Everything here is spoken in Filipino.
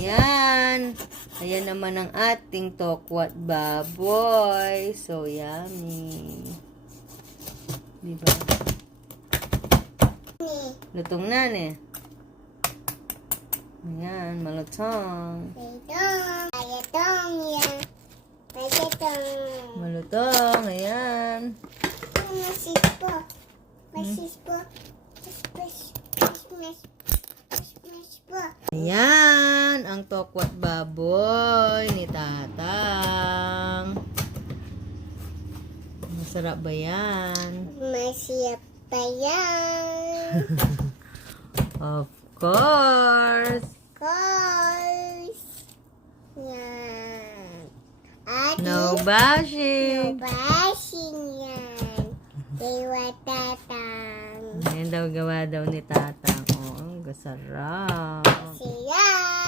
Ayan. Ayan naman ang ating tokwat baboy. So yummy. Diba? Lutong na ne. Ayan, malutong. Malutong yan. Malutong. Malutong, ayan. Masis po. Masis po. Mas po. Ayan, ang tokwat baboy ni Tatang. Masarap ba yan? Masiyap pa yan. Of course. Course. Yan. Ate, No bashing. bashing yan. Iwa tatang. Ayan daw gawa daw ni Tatang. Oh, ang sarap. Siya